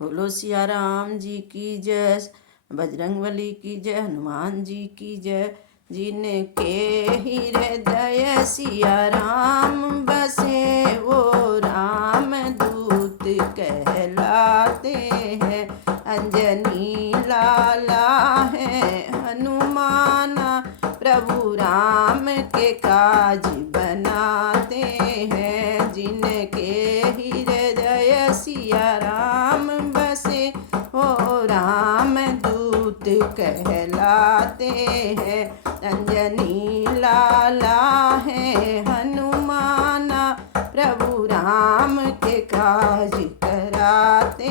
बोलो सिया राम जी की जय, बजरंगबली की जय, हनुमान जी की जय। जिनके हृदय सिया राम बसे वो राम दूत कहलाते हैं। अंजनी लाला है हनुमाना, प्रभु राम के काज बनाते हैं। जिनके हृदय सिया राम बसे वो राम दूत कहलाते हैं। अंजनी लाला है हनुमाना, प्रभु राम के काज कराते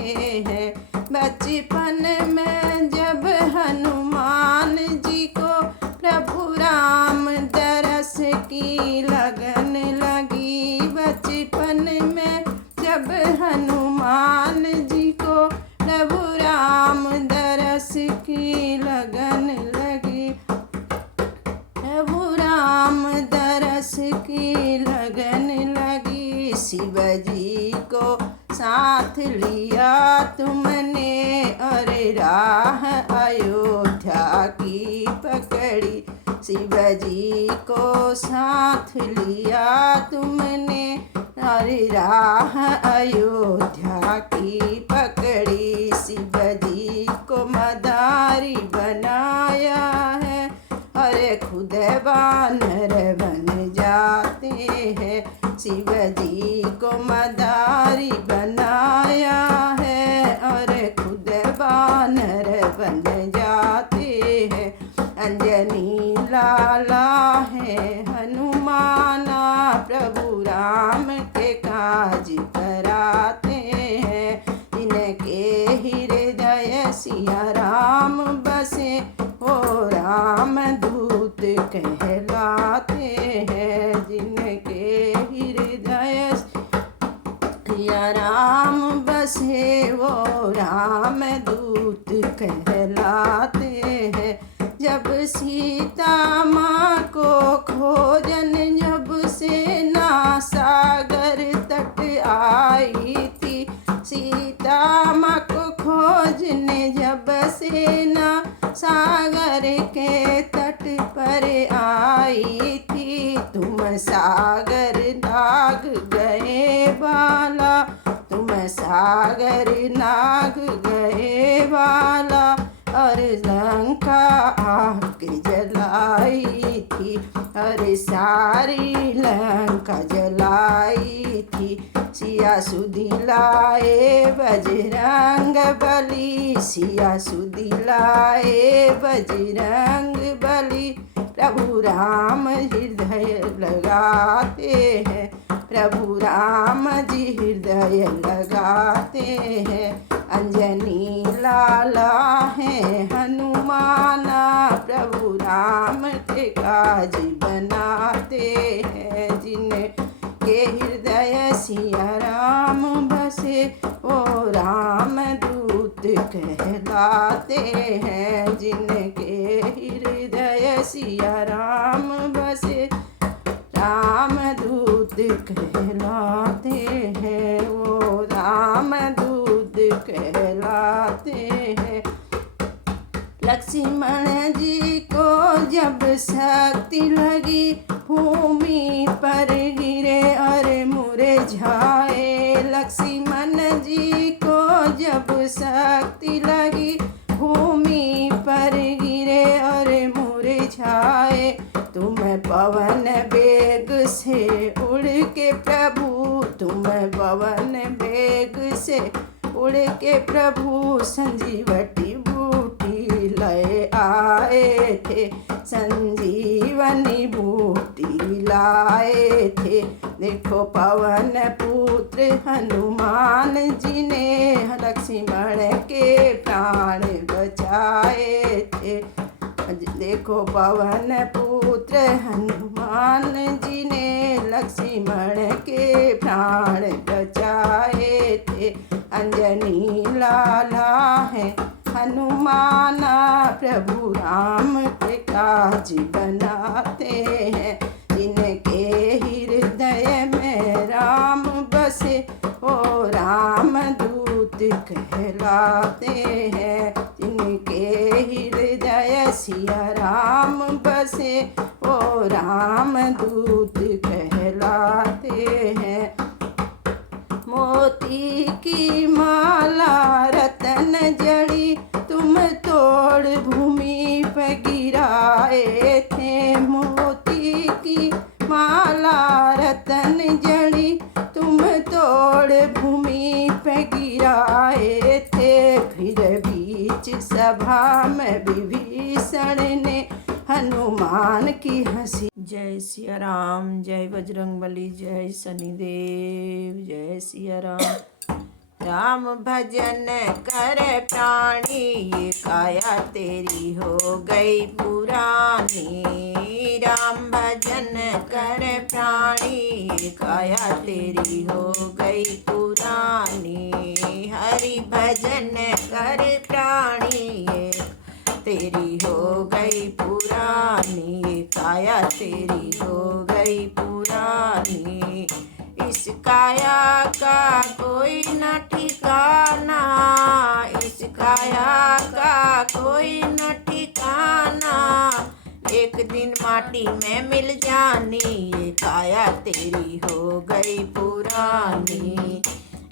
हैं। बचपन में जब हनुमान जी को प्रभु राम दरस की लगन लगी, बचपन में जब हनुमान जी को प्रभु राम दरस की लगन लगी, प्रभु राम दरस की लगन लगी। शिव जी को साथ लिया तुमने और राह अयोध्या की पकड़ी। शिव जी को साथ लिया तुमने और राह अयोध्या की पकड़ी। शिव जी को मदारी बनाया है, अरे खुद वानर बन जाते हैं। शिव जी को मदारी बनाया है, और खुद वानर बन जाते हैं। अंजनी लाला है हनुमाना, प्रभु राम के काज कराते हैं। इनके हृदय सिया राम बसे वो राम दूत कहलाते हैं। जिनके हृदय सिया राम बसे वो राम दूत कहलाते हैं। जब सीता माँ को खोजन जब से ना सागर तट आई थी, सीता माँ को खोजने जब से ना सागर के तट पर आई थी। तुम सागर नाग गए बाला, तुम सागर नाग गए बाला, और लंका आग जलाई थी, अरे सारी लंका जलाई थी। सिया सुधी लाए बजरंग बली, सिया सुधी लाए बजरंग बली, प्रभु राम हृदय लगाते हैं। प्रभु राम जी हृदय लगाते हैं। अंजनी लाला है हनुमाना, प्रभु राम के काज बनाते हैं। जिनके हृदय सिया राम बसे वो राम दूत कहलाते हैं। जिनके हृदय सिया राम बसे राम दूत कहलाते हैं, वो राम दूत कहलाते हैं। लक्ष्मण जी को जब शक्ति लगी, भूमि पर गिरे और मुरझाए। लक्ष्मण जी को जब शक्ति लगी, भूमि पर गिरे और मुरझाए। तुम पवन वेग से उड़ के प्रभु, तुम पवन वेग से उड़ के प्रभु संजीवटी बूटी लय आए थे, संजीवनी बूटी लाए थे। देखो पवन पुत्र हनुमान जी ने लक्ष्मण के प्राण बचाए थे। देखो पवन पुत्र हनुमान जी ने लक्ष्मण के प्राण बचाए थे। अंजनी लाला है हनुमाना, प्रभु राम के काज बनाते हैं। इनके हृदय में राम बसे ओ राम दूत दूत कहलाते हैं। जिनके हृदय सिया राम बसे वो राम दूत कहलाते हैं। मोती की माला रतन जड़ी तुम तोड़ भूमि पे गिराए थे। मोती की माला रतन जड़ी तुम तोड़ भूमि पे गिराए थे। फिर बीच सभा में विभीषण ने हनुमान की हंसी। जय सिया राम, जय बजरंगबली, जय शनिदेव, जय सिया राम। राम भजन कर प्राणी ये काया तेरी हो गई पुरानी। राम भजन कर प्राणी ये काया तेरी हो गई पुरानी। हरि भजन कर प्राणी ये तेरी हो गई पुरानी। ये काया तेरी हो गई पुरानी। इस काया का कोई न ठिकाना, इस काया का कोई न ठिकाना। एक दिन माटी में मिल जानी ये काया तेरी हो गई पुरानी।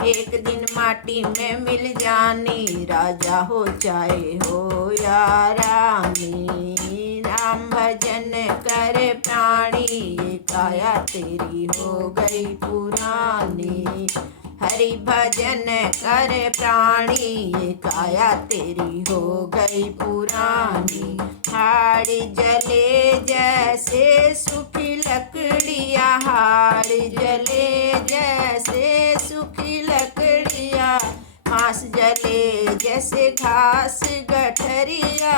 एक दिन माटी में मिल जानी राजा हो चाहे हो या रानी। राम भजन कर प्राणी ये काया तेरी हो गई पुरानी। हरि भजन कर प्राणी ये काया तेरी हो गई पुरानी। हाड़ जले जैसे सूखी लकड़ियाँ, हाड़ जले जैसे सूखी लकड़ियाँ। मांस जले जैसे घास गठरिया,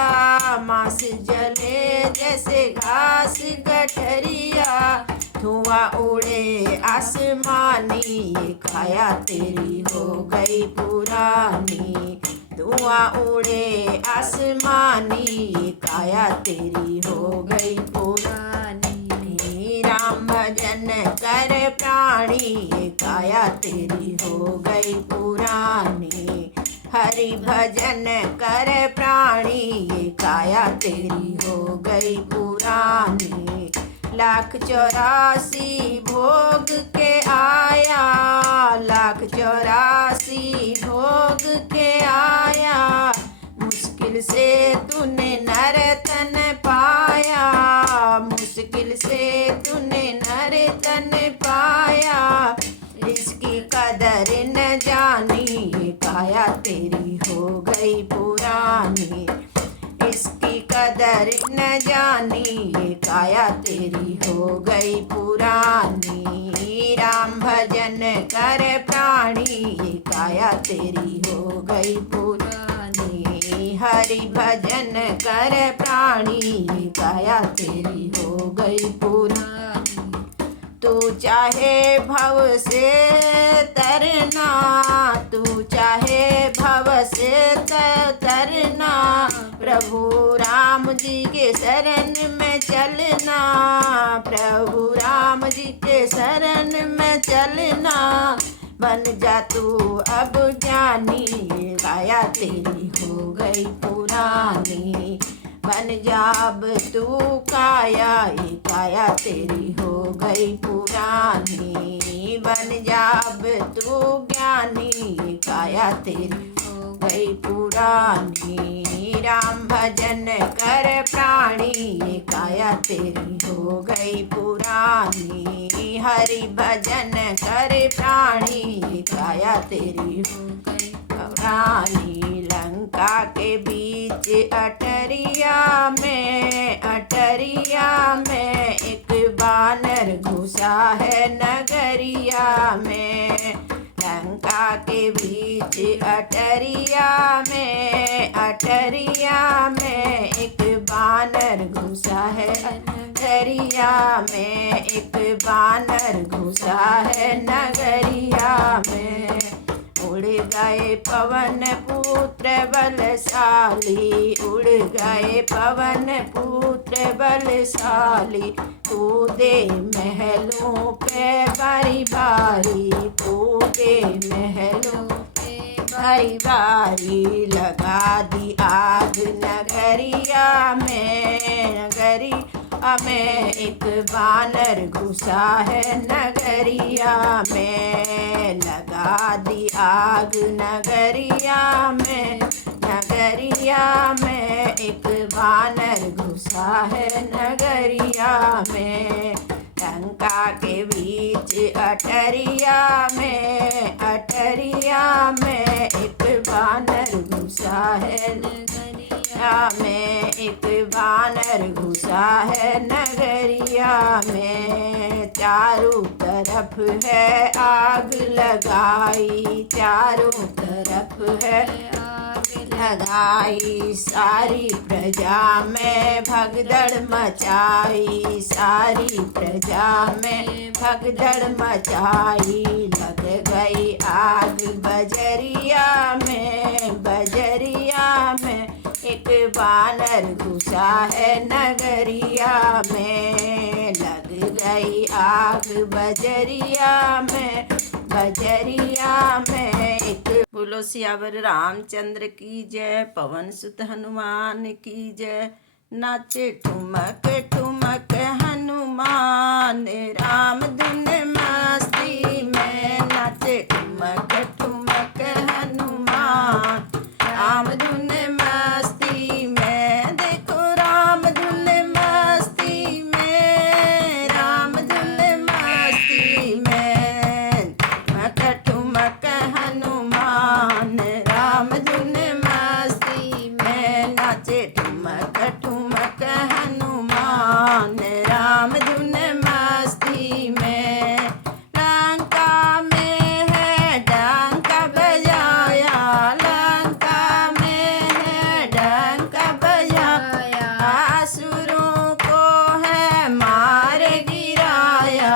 मांस जले जैसे घास गठरिया। धुआं उड़े आसमानी ये काया तेरी हो गई पुरानी। धुआं उड़े आसमानी ये काया तेरी हो गई पुरानी। राम भजन कर प्राणी ये काया तेरी हो गई पुरानी। हरि भजन कर प्राणी ये काया तेरी हो गई पुरानी। 1,84 भोग के आया, 1,84 भोग के आया। मुश्किल से तूने नरतन पाया, मुश्किल से तूने नरतन पाया। इसकी कदर न जानी ये काया तेरी हो गई पुरानी। इसकी कदर न जानी ये काया तेरी हो गई पुरानी। राम भजन कर प्राणी ये काया तेरी हो गई पुरानी। हरि भजन कर प्राणी ये काया तेरी हो गई पुरानी। तू चाहे भव से तरना, तू चाहे भव से तरना। प्रभु राम जी के शरण में चलना, प्रभु राम जी के शरण में चलना। बन जा तू अब ज्ञानी ये काया तेरी हो गई पुरानी। बन जा अब तू काया ये काया तेरी हो गई पुरानी। बन जा अब तू ज्ञानी ये काया तेरी हो गई पुरानी। राम भजन कर प्राणी ये काया तेरी हो गई पुरानी। हरि भजन कर प्राणी ये काया तेरी हो गई पुरानी। लंका के बीच अटरिया में, अटरिया में एक बानर घुसा है नगरिया में। लंका के बीच अटरिया में, अटरिया में एक बानर घुसा है नगरिया में। एक बानर घुसा है नगरिया में। उड़ गए पवन पुत्र बलशाली, उड़ गए पवन पुत्र बलशाली। तू दे महलों पे बारी बारी, तू दे महलों पे हरी बारी लगा दी आग नगरिया में एक बानर घुसा है नगरिया में लगा दी आग नगरिया में एक बानर घुसा है नगरिया में लंका के बीच अटरिया में एक बानर घुसा है नगरिया में एक बानर घुसा है नगरिया में चारों तरफ है आग लगाई चारों तरफ है लगाई सारी प्रजा में भगदड़ मचाई सारी प्रजा में भगदड़ मचाई लग गई आग बजरिया में एक बानर घुसा है नगरिया में लग गई आग बजरिया में एक बोलो सियावर रामचंद्र की जय पवन सुत हनुमान की जय नाचे ठुमक ठुमक हनुमान राम धुन मस्ती में नाचे ठुमक ठुमक हनुमान राम धुन मस्ती में देखो राम धुन मस्ती में राम धुन मस्ती में ठुमक हनुमान राम धुन मस्ती में नाचे ठुमक ठुमक हनुमान राम धुन मस्ती में लंका में है डंका बजाया लंका में है डंका बजाया असुरों को है मार गिराया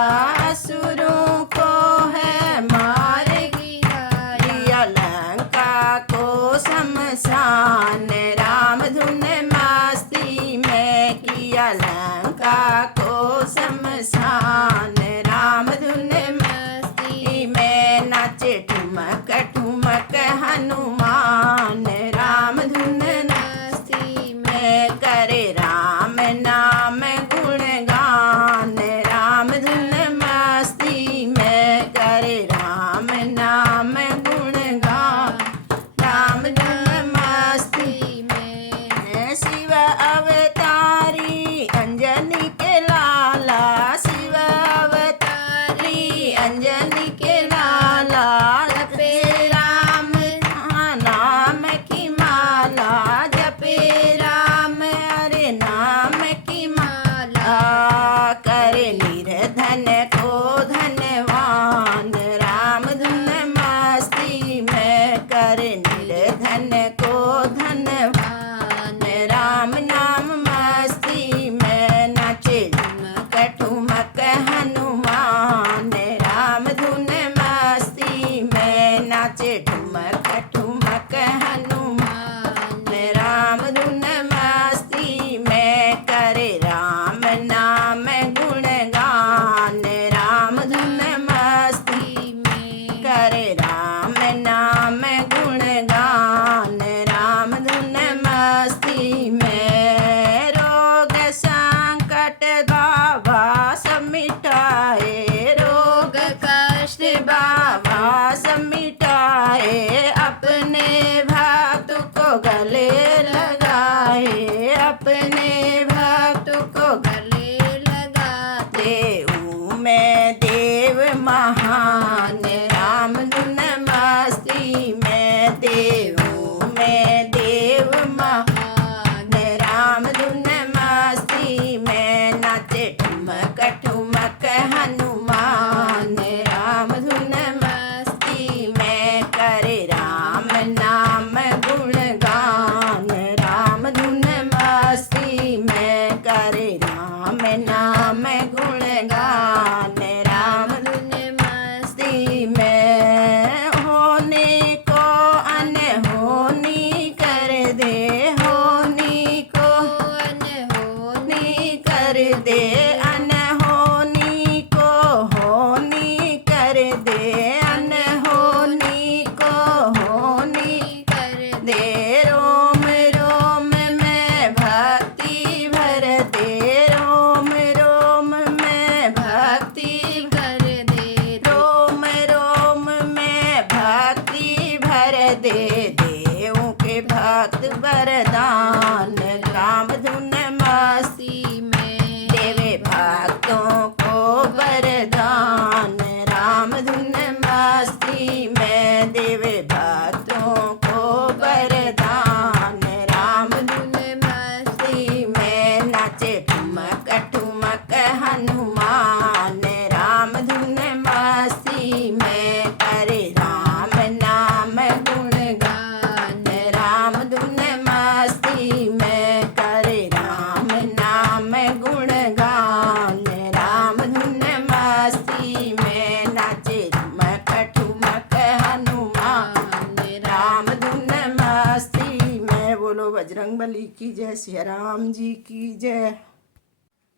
असुरों को है मार गिराया लंका को शमशान राम धुन मस्ती में किया लंका को शमशान राम धुन मस्ती में नाचे ठुमक ठुमक हनुमान राम धुन मस्ती में करे राम नाम गुणगान राम धुन मस्ती में करे राम नाम गुणगान राम धुन मस्ती में शिव अवतारी अंजनी के लाला शिव अवतारी अंजनी के लाला जपे राम नाम की माला जपे राम अरे नाम की माला करे निर्धन को धनवान राम धुन मस्ती में करे निर्धन को धनवान राम नाम मस्ती में नाचे ठुमक ठुमक हनुमान राम धुन मस्ती में नाचे ठुमक ठुमक हनुमान राम धुन मस्ती में करे राम नाम गुणगान राम धुन मस्ती में करे राम नाम गुणगान राम धुन मस्ती में रोग संकट बाबा सब मिटाए रोग कष्ट बाबा सब मिटाए अपने भक्त को गले लगाए अपने भक्त को गले लगाते मैं देव महान राम धुन मस्ती में देव महान राम धुन मस्ती में नाचे ठुमक ठुमक हनुमान राम धुन मस्ती में करे राम नाम गुणगान भक्त वरदान, राम धुन मस्ती में देवे भक्तों को वरदान, राम धुन मस्ती में देवे भक्तों को वरदान, राम धुन मस्ती में नाचे ठुमक ठुमक हनुमान, राम धुन मस्ती में करे राम नाम गुणगान, राम धुन मस्ती में करे राम नाम गुणगान, राम धुन मस्ती में नाचे ठुमक ठुमक हनुमान, राम धुन मस्ती में। बोलो बजरंगबली की जय, सिया राम जी की जय।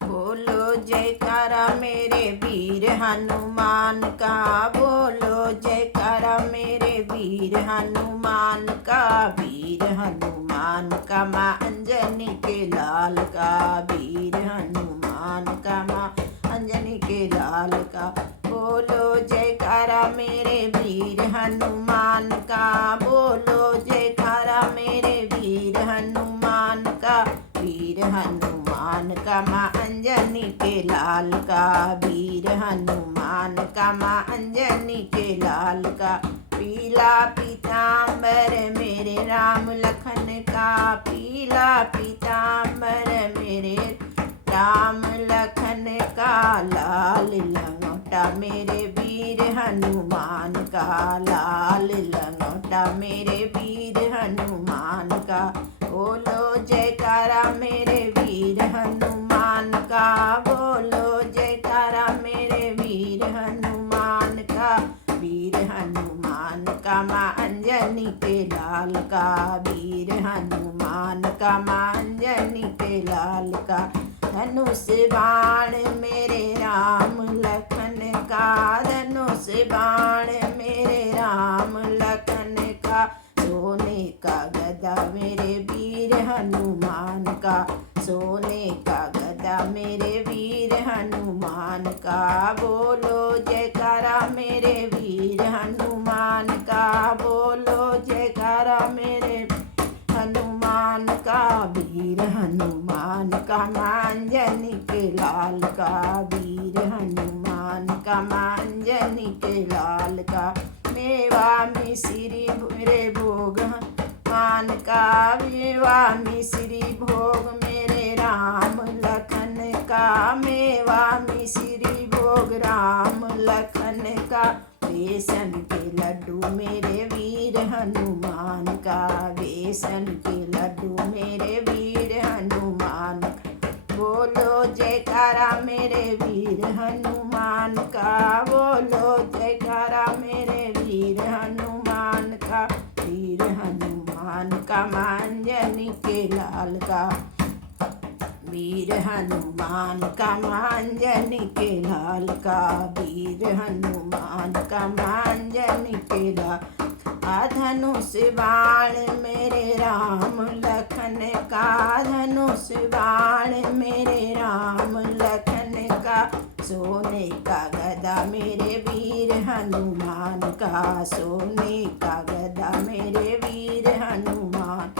बोलो जयकारा मेरे वीर हनुमान का, बोलो जयकारा मेरे वीर हनुमान का, वीर हनुमान का, माँ अंजनी के लाल का, वीर हनुमान का, माँ अंजनी के लाल का। बोलो जयकारा मेरे वीर हनुमान का, बोलो जयकारा मेरे वीर हनुमान का, वीर हनुमान का, माँ अंजनी के लाल का, वीर हनुमान का, माँ अंजनी के लाल का। पीला पीताम्बर मेरे राम लखन का, पीला पीताम्बर मेरे राम लखन का, लाल लंगोटा मेरे वीर हनुमान का, लाल लंगोटा मेरे वीर हनुमान का। बोलो जयकारा मेरे वीर हनुमान का, बोलो जयकारा मेरे वीर हनुमान का, वीर हनुमान का, माँ अंजनी के लाल का, वीर हनुमान का, माँ अंजनी के लाल का। धनुष बाण मेरे राम लखन का, धनुष बाण मेरे राम लखन का, सोने का गदा मेरे वीर हनुमान का, सोने का गदा मेरे वीर हनुमान का। बोलो जयकारा मेरे वीर हनुमान का, बोलो जयकारा मेरे हनुमान का, वीर हनुमान का, माँ अंजनी के लाल का, वीर हनुमान का, माँ अंजनी के लाल का। मेवा मिश्री मेरे भोग मान का, मेवा मिश्री भोग मेरे राम लखन का, मेवा मिश्री भोग राम लखन का। बेसन के लड्डू मेरे वीर हनुमान का, बेसन के लड्डू मेरे वीर हनुमान का। बोलो जयकारा मेरे वीर हनुमान का, बोलो जयकारा मेरे वीर हनुमान का, वीर हनुमान का, माँ अंजनी के लाल का, वीर हनुमान का, माँ अंजनी के लाल का, वीर हनुमान का, माँ अंजनी के लाल। धनुष बाण मेरे राम लखन का, धनुष बाण मेरे राम लखन का, सोने का गदा मेरे वीर हनुमान का, सोने का गदा मेरे वीर हनुमान।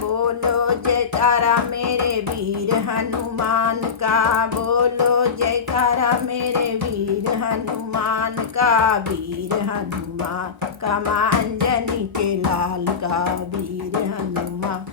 बोलो जयकारा मेरे वीर हनुमान का, बोलो जयकारा मेरे वीर हनुमान का, वीर हनुमान का, माँ अंजनी के लाल का, वीर हनुमान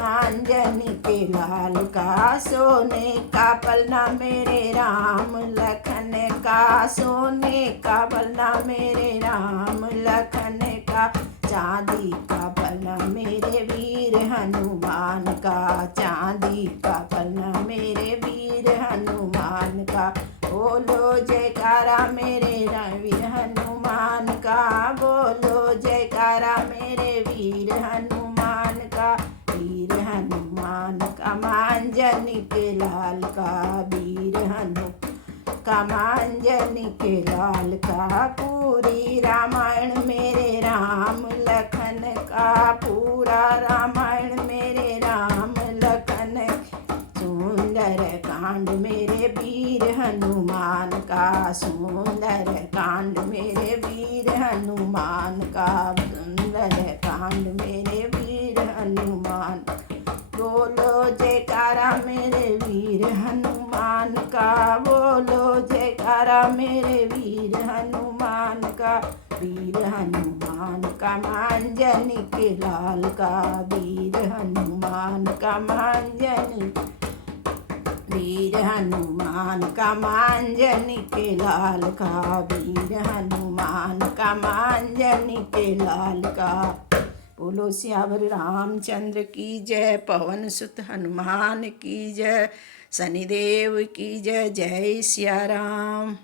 अंजनी के लाल का। सोने का पलना मेरे राम लखन का, सोने का पलना मेरे राम लखन का, चांदी का पलना मेरे वीर हनुमान का, चांदी का पलना मेरे वीर हनुमान का। बोलो जयकारा मेरे वीर हनुमान का, बोलो जयकारा मेरे वीर हनुमान का, वीर हनुमान का, माँ अंजनी के लाल का, वीर हनुमान का, माँ अंजनी के लाल का। पूरी रामायण मेरे राम लखन का, पूरा रामायण मेरे राम लखन। सुंदर कांड मेरे वीर हनुमान का, सुंदर कांड मेरे वीर हनुमान का, सुंदर कांड मेरे वीर मेरे वीर हनुमान का, वीर हनुमान का मांजनी के लाल का, वीर हनुमान का मांजनी, वीर हनुमान का मांजनी के लाल का, वीर हनुमान का मांजनी के लाल का। बोलो सियावर रामचंद्र की जय, पवन सुत हनुमान की जय, शनिदेव की जय। जय सिया राम।